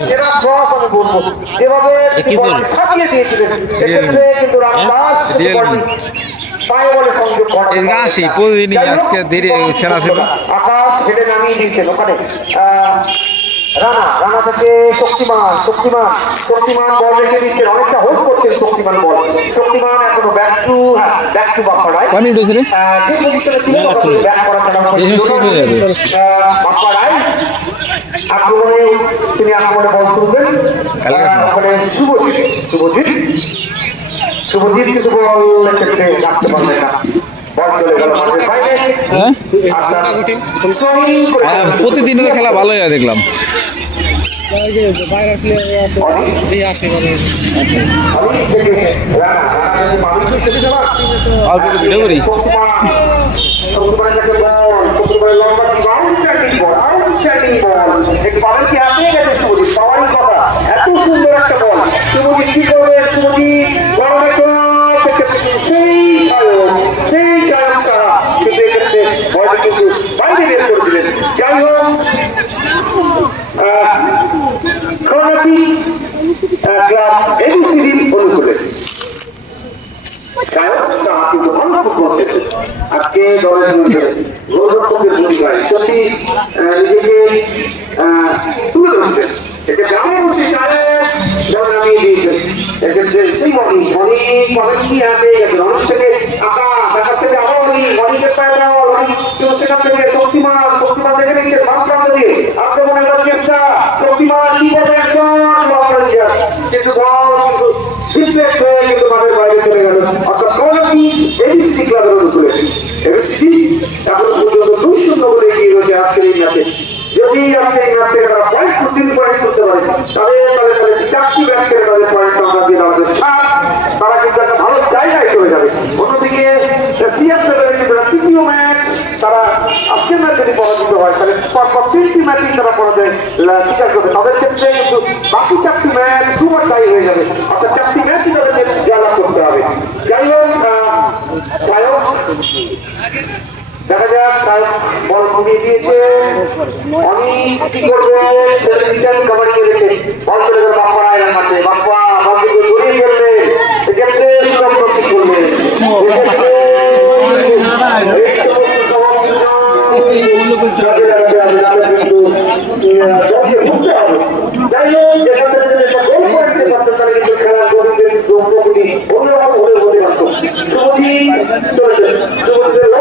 সেরা ক্রস আমি বলবো যেভাবে সাজিয়ে দিয়েছিলেন সেক্ষেত্রে কিন্তু রামদাস পায়ে বলে সংযোগ আকাশ হেঁটে নামিয়ে দিয়েছেন ওখানে রানা রানা থেকে শক্তিমান বল রেখে দিচ্ছেন অনেকটা হোল্ড করছেন শক্তিমান বল শক্তিমান এখনো ব্যাক টু বাপ্পারায় যে পজিশনে ছিল ব্যাক করা ছাড়া বাপ্পারায় আক্রমণে তিনি আক্রমণে বল তুলবেন ওখানে শুভজিৎ কিন্তু বল ক্ষেত্রে রাখতে পারবে না প্রতিদিনের খেলা ভালোই হয় দেখলাম। ভিডিও করি এত সুন্দর একটা বল শুভজিৎ কি করবে শুভজিৎ সেই সায়ন সারা কিন্তু এক্ষেত্রে বলটা কিন্তু বাইরে বের করে দিলেন। যাই হোক ক্লাব এবিসিডি অনুকূলে আজকে দলের ভূমিকায় সত্যি নিজেকে তুলে ধরছেন এতে গ্রামে বসে নামিয়ে দিয়েছেন এক্ষেত্রে সেই মনি পাবেন কি হাতে গেছেন অনেক থেকে আকাশ থেকে আবার অনেকের পায়ে দেওয়া কিন্তু সেখান থেকে শক্তিমান দেখে নিচ্ছেন বাম প্রান্ত দিয়ে আক্রমণের চেষ্টা শক্তিমান কি করবে কিন্তু রিফ্লেক্ট হয়ে কিন্তু মাঠের বাইরে চলে গেল অর্থাৎ কলকাতা এবিসি ক্লাবের অনুকূলে এবিসি এখন পর্যন্ত 2-0 বলে এগিয়ে রয়েছে আজকের এই ম্যাচে। যদি আজকে এই ম্যাচ থেকে তারা পয়েন্ট করতে পারে তাহলে চারটি ম্যাচ থেকে তাদের পয়েন্ট সংখ্যা দিয়ে আমাদের 7 তারা কিন্তু একটা ভালো জায়গায় চলে যাবে। অন্যদিকে সিএসএলের কিন্তু তৃতীয় ম্যাচ তারা আজকের ম্যাচ যদি পরাজিত হয় তাহলে পরপর 3টি ম্যাচই তারা পরাজয় স্বীকার করবে তাদের ক্ষেত্রে কিন্তু বাকি 4টি ম্যাচ দুবার টাই হয়ে যাবে অর্থাৎ 4টি ম্যাচই তাদের জয়লাভ করতে হবে। যাই হোক দেখা যাক সাহেব বল ঘুমিয়ে দিয়েছে অনেক কি করবে ছেড়ে দিচ্ছেন কাবাডি রেখে বল চলে গেল বাপ্পা রায়ের কাছে বাপ্পা বলকে জড়িয়ে ফেলবে এক্ষেত্রে সুরক্ষ কি করবে যাই হোক এখান থেকে একটা গোল করে দিতে পারতো তাহলে কিন্তু খেলার গতিতে দ্রব্যগুলি অন্যরকম হয়ে বলে পারত শুভজিৎ চলেছে শুভজিতের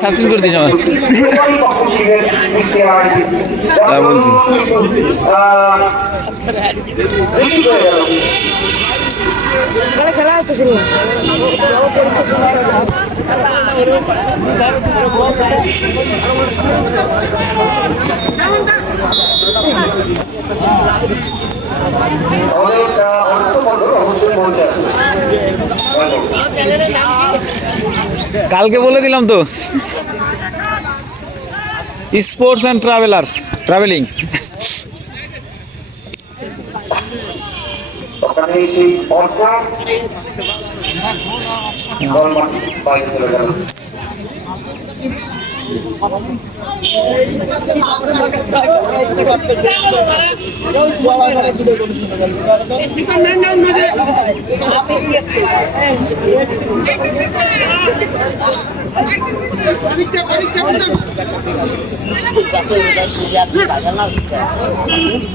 সাবস্ক্রাইব করে দিস আমার বলছি খেলা হচ্ছে কালকে বলে দিলাম তো স্পোর্টস অ্যান্ড ট্রাভেলিং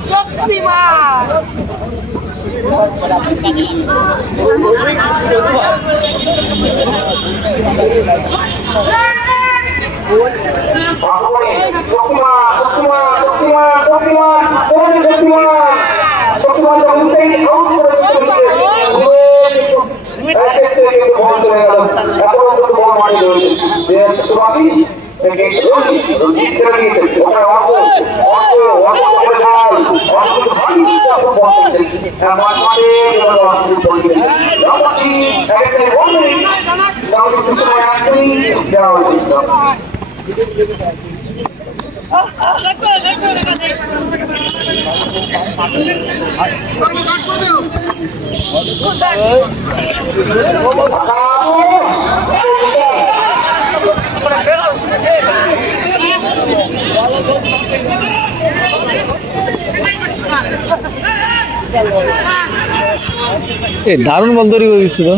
শক্তিমান মাঠে রয়েছে সুভাষিস থেকে রঞ্জিত খেলে দিয়েছেন ওখানে অর্ক এ দারুণ বল তৈরি করে দিচ্ছে তো।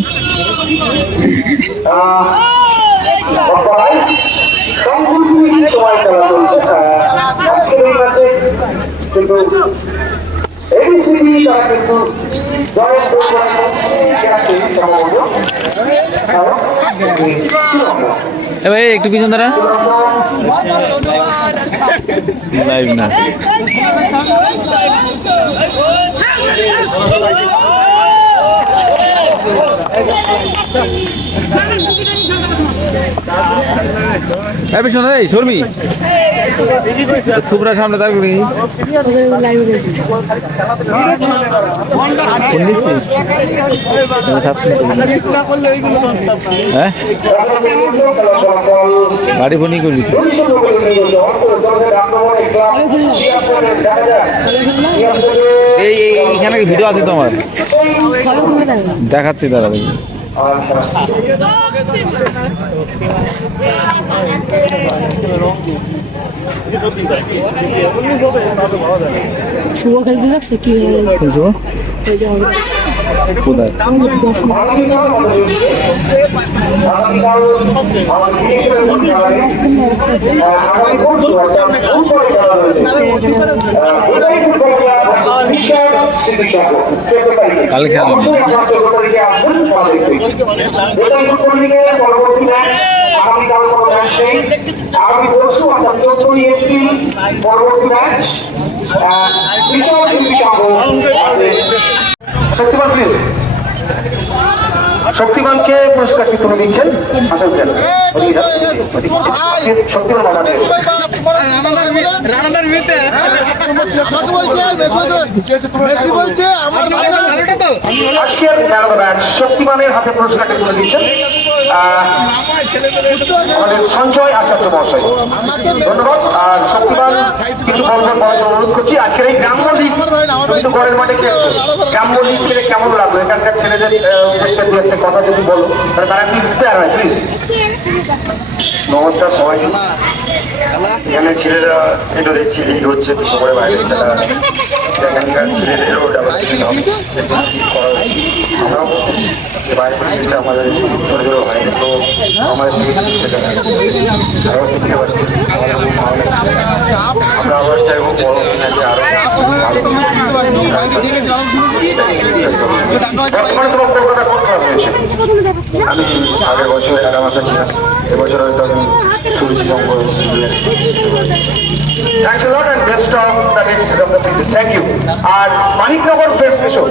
সময় খেলা চলছে আজকের এই ম্যাচে কিন্তু এবিসিবি তারা কিন্তু জয়ের এ ভাই একটু পিছন দাঁড়া, লাইভ না। পিছনে এই সরবি থুবরা সামনে দাঁড় করি হ্যাঁ বাড়ি ফোনই করবি এই এইখানে ভিডিও আছে তোমার, দেখাচ্ছি দাঁড়া দেখি। শুভ খেলতে লাগছে কি কোথায় কাল খেলা আগামী পরশু অর্থাৎ 14ই এপ্রিল পরবর্তী ম্যাচ শক্তিমান প্লিজ শক্তিমানকে পুরস্কারটি তুলে দিচ্ছেন শক্তিমান আজকের শক্তিমানের হাতে পুরস্কারটি তুলে দিচ্ছেন আমাদের সঞ্জয় আচার্য মহাশয়। ধন্যবাদ। আর শক্তিমান কিছু বলবার করার জন্য অনুরোধ করছি। আজকের এই গ্রাম্য লিগ কিন্তু ঘরের মাঠে গ্রাম্য লিগ খেলে কেমন লাগলো, এখানকার ছেলেদের উদ্দেশ্যে একটা কথা যদি বলো তাহলে তারা কি ইন্সপায়ার হয় প্লিজ। নমস্কার সবাইকে। এখানে ছেলেরা এটা দেখছি লিগ হচ্ছে খবরে বাইরে, এখানকার ছেলেদেরও ডাইভার্সিটি হবে। আমরাও বাইরে পরিস্থিতিটা আমাদের ছোটো ছোটো হয়, তো আমাদের বুঝতে পারছি আমরা আবার চাইবো বড় ম্যাচে আরো বর্তমানে তোমার কলকাতা কোন ক্লাব হয়েছে? আমি আগের বছর 11 মাসে ছিলাম, এবছর হয়তো আমি সূর্যবঙ্গ। Thanks a lot and best of the next of the season. Thank you. আর মানিকনগর বেস্ট এসো